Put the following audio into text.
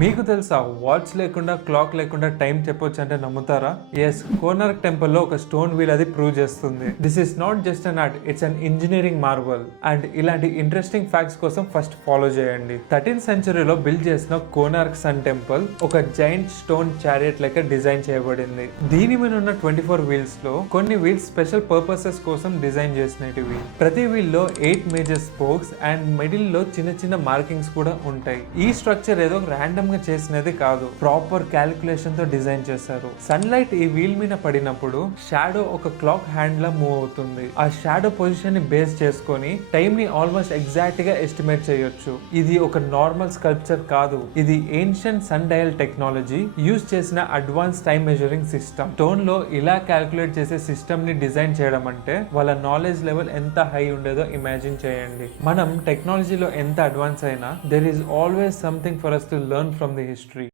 మీకు తెలుసా వాచ్ లేకుండా క్లాక్ లేకుండా టైం చెప్పొచ్చు అంటే నమ్ముతారా? ఎస్, కోనార్క్ టెంపుల్ లో ఒక స్టోన్ వీల్ అది ప్రూవ్ చేస్తుంది. This is not just an art, it's an engineering marvel. And ఇలాంటి ఇంట్రెస్టింగ్ ఫ్యాక్ట్స్ కోసం ఫస్ట్ ఫాలో చేయండి. 13th సెంచరీలో బిల్డ్ చేసిన కోనార్క్ సన్ టెంపుల్ ఒక జైంట్ స్టోన్ చారియట్ లెక్క డిజైన్ చేయబడింది. దీని మీద ఉన్న 24 వీల్స్ లో కొన్ని వీల్స్ స్పెషల్ పర్పసెస్ కోసం డిజైన్ చేసినవి. ప్రతి వీల్ లో 8 మేజర్ స్పోక్స్ అండ్ మిడిల్ లో చిన్న చిన్న మార్కింగ్స్ కూడా ఉంటాయి. ఈ స్ట్రక్చర్ ఏదో ర్యాండమ్ గా చేసినది కాదు, ప్రాపర్ క్యాలిక్యులేషన్ తో డిజైన్ చేశారు. సన్ లైట్ ఈ వీల్ మీద పడినప్పుడు షాడో ఒక క్లాక్ హ్యాండ్ లా మూవ్ అవుతుంది. ఆ షాడో పొజిషన్ ని బేస్ చేసుకొని టైం ని ఆల్మోస్ట్ ఎగ్జాక్ట్ గా ఎస్టిమేట్ చేయొచ్చు. ఇది ఒక నార్మల్ స్కల్ప్చర్ కాదు, ఇది ancient sundial technology use చేసిన advance time measuring system. Stone లో ఇలా క్యాలిక్యులేట్ చేసే సిస్టమ్ ని డిజైన్ చేయడం అంటే వాళ్ళ నాలెడ్జ్ లెవెల్ ఎంత హై ఉండేదో ఇమాజిన్ చేయండి. మనం టెక్నాలజీలో ఎంత అడ్వాన్స్ అయినా there is always something for us to learn from the history.